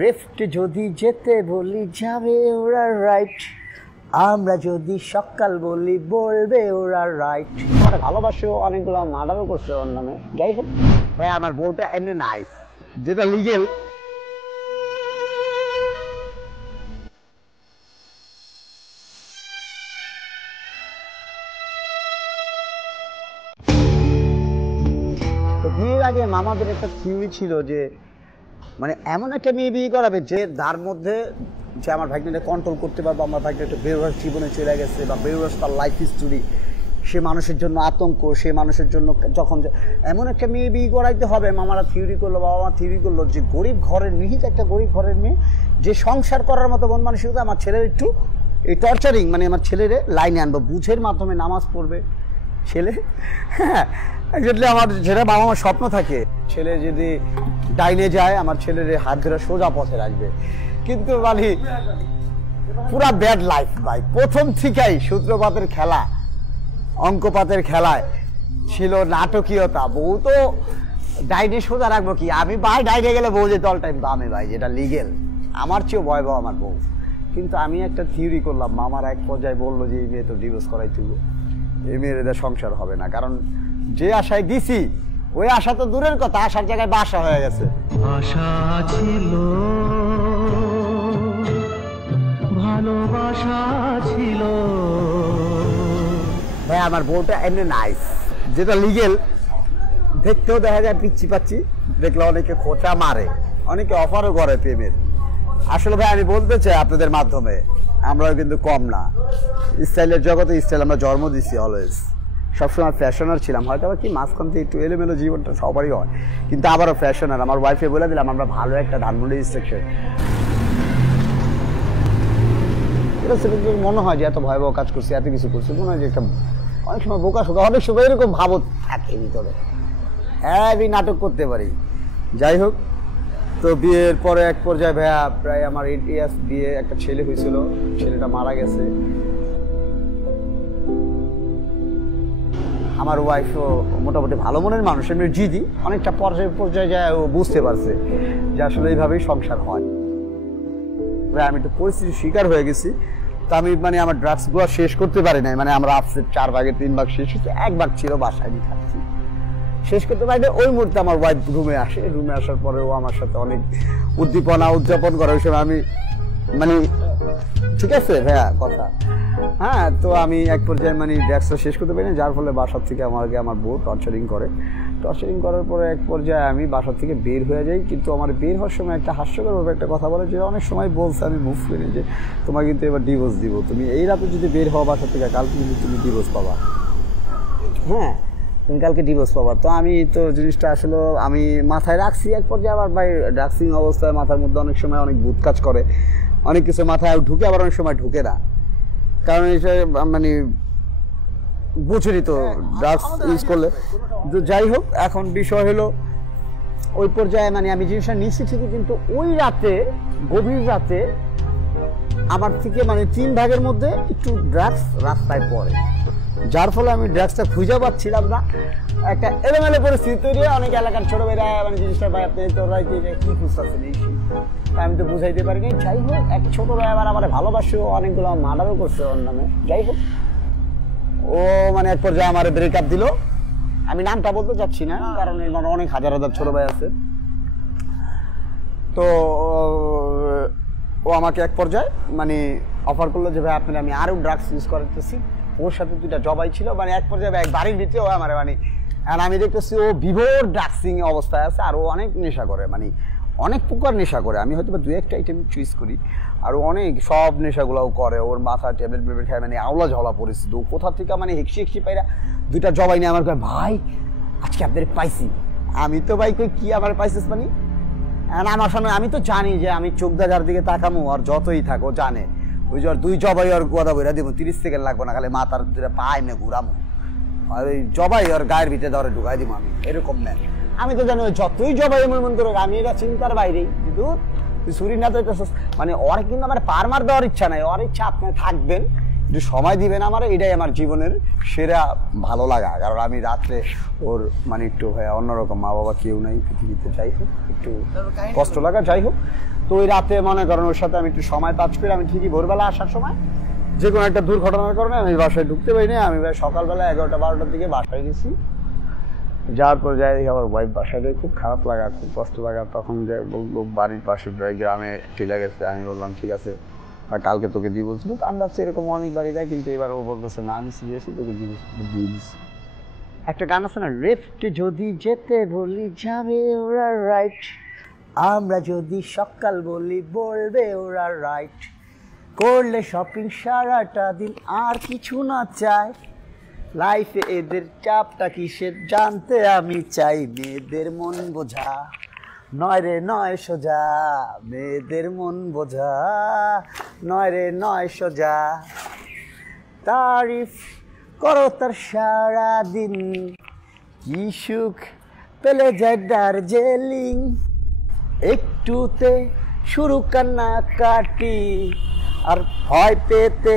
লেফটে যদি যেতে বলি যাবে ওরা রাইট, আমরা যদি সকাল বলি বলবে ওরা রাইট। আমার ভালোবাসো অনেকগুলো মার্ডারও করছে ওর নামে। যাই হোক ভাই, আমার বউটা এমনি নাইস, যেটা লিগেল। বিয়ের আগে মামাদের একটা থিওরি ছিল যে মানে এমন একটা মেয়ে বিয়ে করাবে যে তার মধ্যে যে আমার ভাগ্নিটা কন্ট্রোল করতে পারবো। আমার ভাগ্নি একটা বেরোয়ার জীবনে চলে গেছে বা বেরোয়ার তার লাইফ হিস্টোরি, সে মানুষের জন্য আতঙ্ক, সে মানুষের জন্য যখন এমন একটা মেয়ে বিয়ে করাইতে হবে। মামারা থিওরি করলো, বাবা মা থিওরি করলো যে গরিব ঘরের নিহিত একটা গরিব ঘরের মেয়ে যে সংসার করার মতো মন মানসিকতা, আমার ছেলের একটু এই টর্চারিং, মানে আমার ছেলেরে লাইনে আনবো, বুঝের মাধ্যমে নামাজ পড়বে ছেলে। হ্যাঁ, যদি আমার যেটা বাবা মার স্বপ্ন থাকে, ছেলে যদি ডাইনে যায় আমার ছেলের হাত ধরে সোজা পথে রাখবে। কিন্তু মানে পুরা ব্যাড লাইফ ভাই। প্রথম থেকেই সূত্রপাতের খেলা, অঙ্কপাতের খেলায় ছিল নাটকীয়তা। বউ তো ডাইনে সোজা রাখবো কি, আমি ভাই ডাইনে গেলে বউ যে অল টাইম দামে ভাই, যেটা লিগেল। আমার চেয়েও ভয়াবহ আমার বউ। কিন্তু আমি একটা থিওরি করলাম, মামার এক পর্যায়ে বললো যে এই মেয়ে তো ডিভোর্স করাই তুই, এই মেয়ের এদের সংসার হবে না। কারণ যে আশায় দিছি ওই আশা তো দূরের কথা, আশার জায়গায় বাসা হয়ে গেছে। আশা ছিল, ভালোবাসা ছিল। ভাই আমার বউটা এমনি নাইস, যেটা লিগেল। দেখতেও দেখা যায় পিচ্ছি পাচ্ছি, দেখলে অনেকে খোঁচা মারে, অনেকে অফারও করে প্রেমের। আসলে ভাই আমি বলতে চাই আপনাদের মাধ্যমে, আমরাও কিন্তু কম না। স্টাইলের জগতে স্টাইল আমরা জন্ম দিছি অলওয়েজ, সবসময় ফ্যাশনার ছিলাম। হয়তো আবার কি মাঝখান থেকে একটু এলোমেলো জীবনটা সবারই হয়, কিন্তু আবারও ফ্যাশনার। আমার ওয়াইফে বলে দিলাম আমরা ভালো একটা ধানমন্ডি সেকশন। এটা মনে হয় যে এত ভয়াবহ কাজ করছি, এত কিছু করছি, মনে হয় যে একটা অনেক সময় বোকা শোকা, অনেক সময় এরকম ভাবো থাকে ভিতরে, হ্যাঁ নাটক করতে পারি। যাই হোক, তো বিয়ের পরে এক পর্যায়ে ভাইয়া প্রায় আমার 8 ইয়ার্স বিয়ে, একটা ছেলে হয়েছিল, ছেলেটা মারা গেছে। আমার ওয়াইফও মোটামুটি ভালো মনের মানুষ, এমনি জিদি, অনেকটা পর্যায়ে যায় ও বুঝতে পারছে যে আসলে এইভাবেই সংসার হয়। আমি একটু পরিস্থিতির শিকার হয়ে গেছি। তো আমি মানে আমার ড্রাগসগুলো শেষ করতে পারি নাই, মানে আমরা আপসেট 4 ভাগে 3 ভাগ শেষ হচ্ছে, 1 ভাগ ছিল বাসায় নিয়ে খাচ্ছি, শেষ করতে পারি। ওই মুহূর্তে আমার ওয়াইফ রুমে আসে, রুমে আসার পরে ও আমার সাথে অনেক উদযাপন করে। ওই সময় আমি মানে ঠিক আছে ভাইয়া কথা, হ্যাঁ। তো আমি এক পর্যায়ে মানে ড্রাগসটা শেষ করতে পারি না, যার ফলে বাসার থেকে আমাকে আমার বউ টর্চারিং করার পরে এক পর্যায়ে আমি বাসার থেকে বের হয়ে যাই। কিন্তু আমার বের হওয়ার সময় একটা হাস্যকরভাবে একটা কথা বলে, যে অনেক সময় বলছে আমি মুভ করি যে তোমাকে কিন্তু এবার ডিভোর্স দিব, তুমি এই রাতে যদি বের হওয়া বাসার থেকে, কালকে কিন্তু তুমি ডিভোর্স পাবা। হ্যাঁ, তুমি কালকে ডিভোর্স পাবা। তো আমি তো জিনিসটা আসলে আমি মাথায় রাখছি। এক পর্যায়ে আবার ভাই ড্রাগসিং অবস্থায় মাথার মধ্যে অনেক সময় অনেক ভূত কাজ করে, অনেক কিছু মাথায় ঢুকে, আবার অনেক সময় ঢুকে না। কারণ এটা মানে বুঝেনি তো ড্রাগস ইউজ করলে। যাই হোক, এখন বিষয় হলো ওই পর্যায়ে মানে আমি জিনিসটা নিচ্ছি ঠিকই, কিন্তু ওই রাতে, গভীর রাতে আমার থেকে মানে 3 ভাগের মধ্যে একটু ড্রাগস রাস্তায় পড়ে, যার ফলে আমি ড্রাগসটা খুঁজে পাচ্ছিলাম না। একটা এলোমেলো পরিস্থিতি তৈরি হয়। অনেক এলাকার ছোট ভাইরা মানে জিনিসটা ভাই আপনি তোরাই কি খুঁজতেছেন, আমি তো বুঝাইতে পারিনি। যাই হোক, এক ছোট ভাই আবার আমার ভালোবাসো, অনেকগুলো মার্ডারও করছে ওর নামে। যাই হোক, ও মানে এক পর্যায়ে আমার ব্রেকআপ দিল। আমি নামটা বলতে চাচ্ছি না, কারণ এর মানে অনেক হাজার ছোট ভাই আছে। তো ও আমাকে এক পর্যায়ে মানে অফার করলো যে ভাই আপনার আমি আরও ড্রাগস ইউজ করতেছি। ওর সাথে 2টা জবাই ছিল। মানে এক পর্যায়ে এক বাড়ির ভিতরে ও আমার মানে আমি দেখতেছি ও বিভোর ড্রাগসিং অবস্থায় আছে, আর ও অনেক নেশা করে, মানে অনেক প্রকার নেশা করে। আমি হয়তো বা 2-1টা আইটেম চুজ করি, আর অনেক সব নেশাগুলোও করে। ওর মাথা ট্যাবলেট খায়, মানে আওলা ঝাওলা পরিস্থিতি। ও কোথা থেকে মানে হেক্সি পাইরা 2টা জবাই নিয়ে আমার ভাই আজকে আপনাদের পাইছি। আমি তো ভাই কই কি আমার পাইছিস মানে আমার সামনে, আমি তো জানি যে আমি চোখদা যার দিকে তাকামো আর যতই থাকো জানে ওই যে 2 জবাই ওর গোদা বইরা দিব, 30 সেকেন্ড লাগবো না, খালি মাথার 2টা পায়ে এমনি ঘুরামো, আর ওই জবাই ওর গায়ের ভিতরে ধরে ঢুকাই দিব আমি, এরকম নেন। আমি তো জানি ওই যতই জবাই মন করে, আমি এটা চিন্তার বাইরেই। কিন্তু তুই ছুরি না তো মানে ওর কিন্তু আমার পার মার দেওয়ার ইচ্ছা নাই, ওর ইচ্ছা আপনি থাকবেন, একটু সময় দিবেন আমার, এটাই আমার জীবনের সেরা ভালো লাগা। কারণ আমি রাত্রে ওর মানে একটু ভাইয়া অন্যরকম, মা বাবা কেউ নাই পৃথিবীতে, যাই হোক একটু কষ্ট লাগা, যাই হোক। তো ওই রাতে মনে করেন ওর সাথে আমি একটু সময় পাস করে আমি ঠিকই ভোরবেলা আসার সময় যে কোনো একটা দুর্ঘটনার কারণে আমি বাসায় ঢুকতে পারিনি। আমি ভাই সকালবেলা 11টা-12টার দিকে বাসায় গেছি, যাওয়ার পর যাই দেখি আমার ওয়াইফ বাসায় খুব খারাপ লাগা, খুব কষ্ট লাগা। তখন যে বললো বাড়ির পাশে গ্রামে ঠেলে গেছে, আমি বললাম ঠিক আছে কালকে তোকে দিয়ে বলছিল। তো আমরা এরকম অনেক বাড়ি দেয়, কিন্তু এবার ও বলতেছে না আমি সিরিয়াসলি তোকে দিয়ে দিচ্ছি। একটা গান আছে না, লেফট যদি যেতে বলি যাবে ওরা রাইট, আমরা যদি সকাল বলি বলবে ওরা রাইট, করলে শপিং সারাটা দিন আর কিছু না চাই, লাইফে এদের চাপটা কিসের জানতে আমি চাই, মেয়েদের মন বোঝা নয় রে নয় সোজা, মেয়েদের মন বোঝা নয় রে নয় সোজা, তারিফ করো তার সারাদিন, কি সুখ পেলে যায় দার্জিলিং, একটুতে শুরু কান্না কাটি, আর ভয় পেতে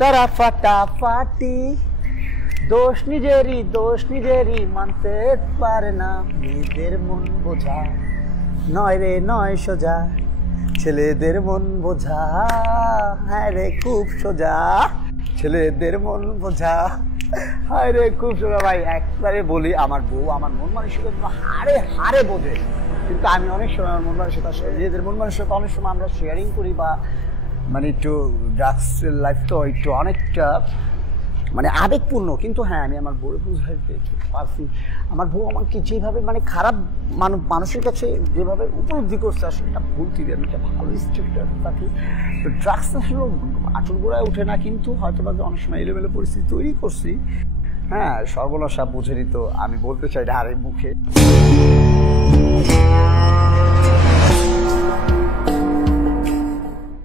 তারা ফাটাফাটি, দোষ নিজেরই মানতে পারে না, মেয়েদের মন বোঝা নয় রে নয় সোজা, ছেলেদের মন বোঝা হ্যাঁ রে খুব সোজা, ছেলেদের মন বোঝা হায় রে খুব সোজা। ভাই একবারে বলি, আমার বউ আমার মন মানসিকতা হারে হারে বোঝে, কিন্তু আমি অনেক সময় আমার মন মানসিকতা নিজেদের মন মানসিকতা অনেক সময় আমরা শেয়ারিং করি, বা মানে একটু ড্রাগসের লাইফ তো একটু অনেকটা মানে আবেগপূর্ণ, কিন্তু হ্যাঁ আমি আমার বউকে বুঝাইতে পারছি। আমার বউ আমাকে যেভাবে মানে খারাপ মানুষের কাছে যেভাবে উপলব্ধি করছে, আসলে এটা ভুলতে দেয়, আমি একটা ভালো স্ট্রিক্টার থাকি। তো ড্রাগস আসলে আঁচল গোড়ায় উঠে না, কিন্তু হয়তো বা অনেক সময় এলোমেলো পরিস্থিতি তৈরি করছি। হ্যাঁ সর্বনাশা বুঝে নিত, আমি বলতে চাই না আরে মুখে।